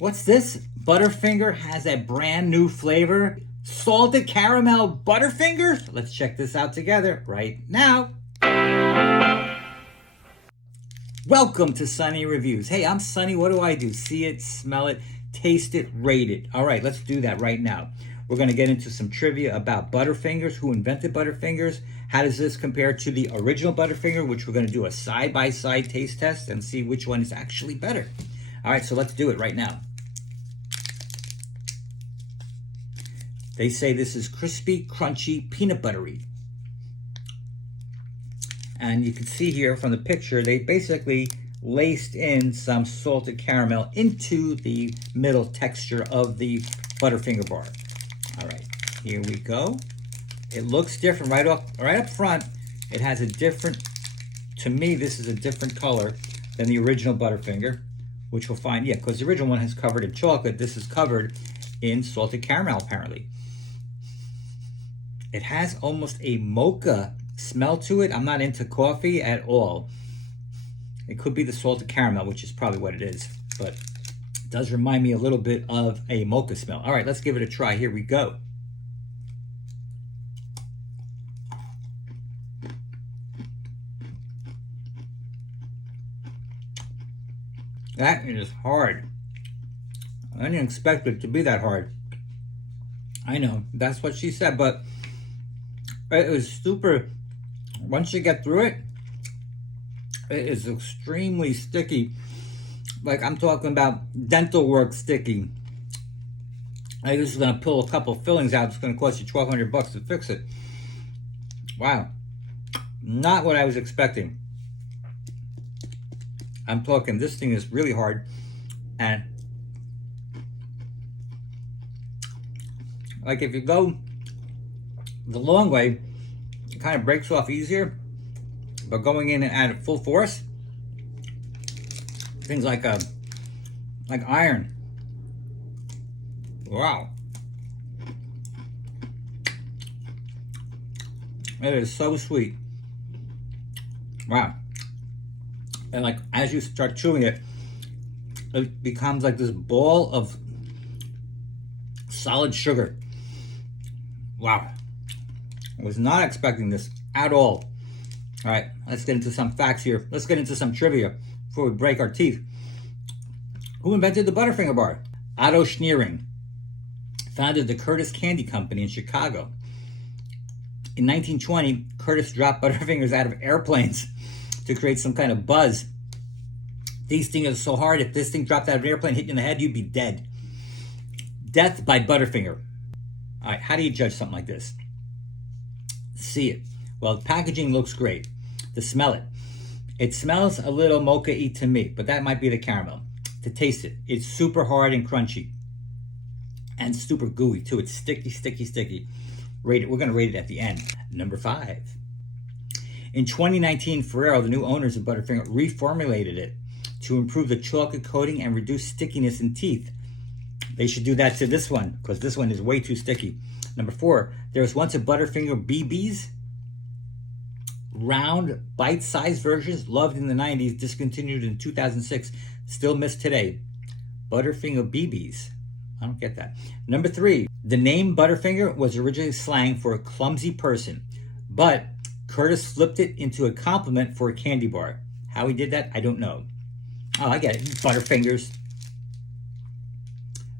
What's this? Butterfinger has a brand new flavor. Salted caramel Butterfingers? Let's check this out together right now. Welcome to Sunny Reviews. Hey, I'm Sunny. What do? See it, smell it, taste it, rate it. All right, let's do that right now. We're going to get into some trivia about Butterfingers, who invented Butterfingers, how does this compare to the original Butterfinger, which we're going to do a side-by-side taste test and see which one is actually better. All right, so let's do it right now. They say this is crispy, crunchy, peanut buttery. And you can see here from the picture, they basically laced in some salted caramel into the middle texture of the Butterfinger bar. All right, here we go. It looks different right up front. It has a different, to me, this is a different color than the original Butterfinger, which we'll find, yeah, because the original one is covered in chocolate. This is covered in salted caramel, apparently. It has almost a mocha smell to it. I'm not into coffee at all. It could be the salted caramel, which is probably what it is, but it does remind me a little bit of a mocha smell. All right, let's give it a try. Here we go. That is hard. I didn't expect it to be that hard. I know, that's what she said, but it was super, once you get through it, it is extremely sticky. Like, I'm talking about dental work sticky. I'm just gonna pull a couple fillings out. It's gonna cost you $1,200 to fix it. Wow, not what I was expecting. I'm talking, this thing is really hard, and like if you go the long way, it kind of breaks off easier, but going in and at full force, things like iron. Wow, it is so sweet. Wow. And like, as you start chewing it, it becomes like this ball of solid sugar. Wow. I was not expecting this at all. All right, let's get into some facts here. Let's get into some trivia before we break our teeth. Who invented the Butterfinger bar? Otto Schnering founded the Curtis Candy Company in Chicago. In 1920, Curtis dropped Butterfingers out of airplanes to create some kind of buzz. These things are so hard, if this thing dropped out of an airplane, hit you in the head, you'd be dead. Death by Butterfinger. All right, how do you judge something like this? See it. Well, the packaging looks great. To smell it, it smells a little mocha-y to me, but that might be the caramel. To taste it, it's super hard and crunchy. And super gooey too. It's sticky, sticky, sticky. Rate it. We're gonna rate it at the end. Number 5. In 2019, Ferrero, the new owners of Butterfinger, reformulated it to improve the chocolate coating and reduce stickiness in teeth. They should do that to this one, because this one is way too sticky. Number 4, there was once a Butterfinger BBs, round, bite-sized versions, loved in the 90s, discontinued in 2006, still missed today. Butterfinger BBs. I don't get that. Number 3, the name Butterfinger was originally slang for a clumsy person, but Curtis flipped it into a compliment for a candy bar. How he did that, I don't know. Oh, I get it. Butterfingers.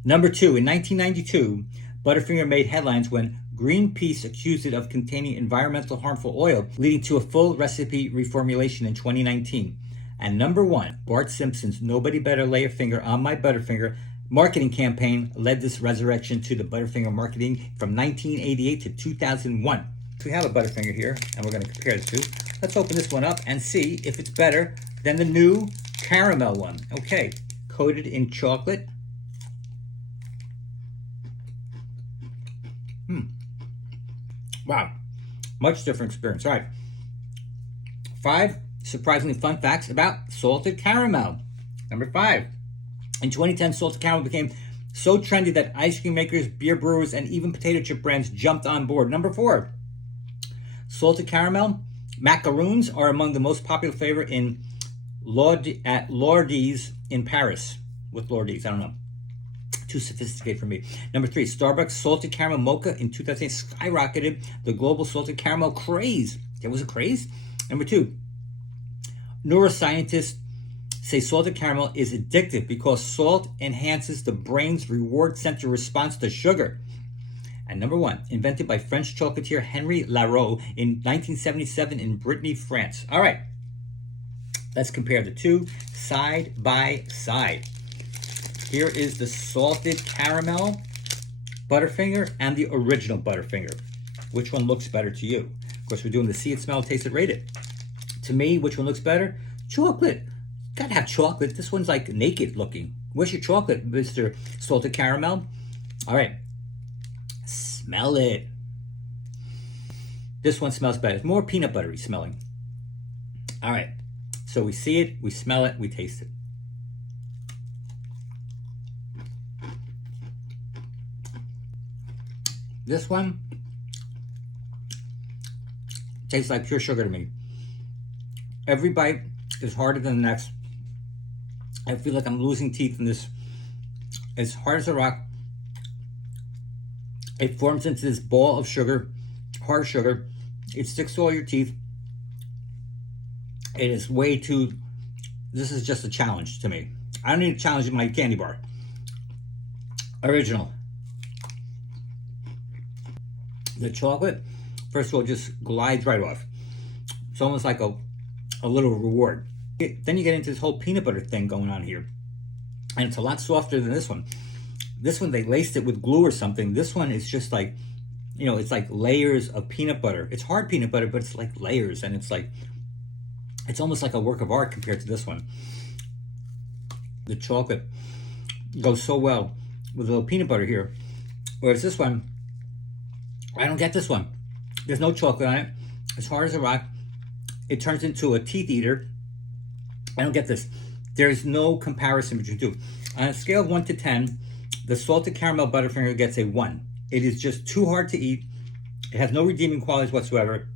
Number 2, in 1992, Butterfinger made headlines when Greenpeace accused it of containing environmental harmful oil, leading to a full recipe reformulation in 2019. And number 1, Bart Simpson's "Nobody Better Lay a Finger on My Butterfinger" marketing campaign led this resurrection to the Butterfinger marketing from 1988 to 2001. So we have a Butterfinger here, and we're going to compare the two. Let's open this one up and see if it's better than the new caramel one. Okay, coated in chocolate. Wow, much different experience. All right, 5 surprisingly fun facts about salted caramel. Number 5, in 2010, salted caramel became so trendy that ice cream makers, beer brewers, and even potato chip brands jumped on board. Number 4, salted caramel macaroons are among the most popular flavor at Lordies in Paris. With Lordies, I don't know. Too sophisticated for me. Number 3, Starbucks Salted Caramel Mocha in 2008 skyrocketed the global salted caramel craze. There was a craze? Number 2, neuroscientists say salted caramel is addictive because salt enhances the brain's reward center response to sugar. And number 1, invented by French chocolatier Henri Larot in 1977 in Brittany, France. All right, let's compare the two side by side. Here is the salted caramel Butterfinger and the original Butterfinger. Which one looks better to you? Of course, we're doing the see it, smell, taste it, rate it. To me, which one looks better? Chocolate. Gotta have chocolate. This one's like naked looking. Where's your chocolate, Mr. Salted Caramel? All right. Smell it. This one smells better. It's more peanut buttery smelling. All right. So we see it, we smell it, we taste it. This one tastes like pure sugar to me. Every bite is harder than the next. I feel like I'm losing teeth in this. It's hard as a rock. It forms into this ball of sugar, hard sugar. It sticks to all your teeth. It is way too, this is just a challenge to me. I don't need a challenge in my candy bar. Original. The chocolate, first of all, just glides right off. It's almost like a little reward. Then you get into this whole peanut butter thing going on here. And it's a lot softer than this one. This one, they laced it with glue or something. This one is just like, you know, it's like layers of peanut butter. It's hard peanut butter, but it's like layers. And it's like, it's almost like a work of art compared to this one. The chocolate goes so well with a little peanut butter here. Whereas this one, I don't get this one. There's no chocolate on it. It's hard as a rock. It turns into a teeth eater. I don't get this. There's no comparison between the two. On a scale of 1 to 10, the salted caramel Butterfinger gets a 1. It is just too hard to eat. It has no redeeming qualities whatsoever.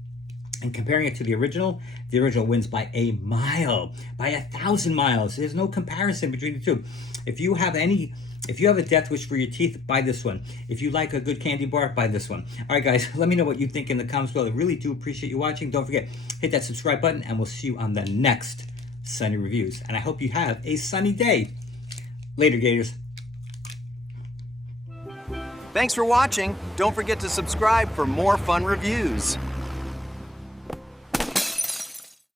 And comparing it to the original wins by a mile, by 1,000 miles. There's no comparison between the two. If you have a death wish for your teeth, buy this one. If you like a good candy bar, buy this one. All right, guys, let me know what you think in the comments below. I really do appreciate you watching. Don't forget, hit that subscribe button, and we'll see you on the next Sunny Reviews. And I hope you have a sunny day. Later, Gators. Thanks for watching. Don't forget to subscribe for more fun reviews.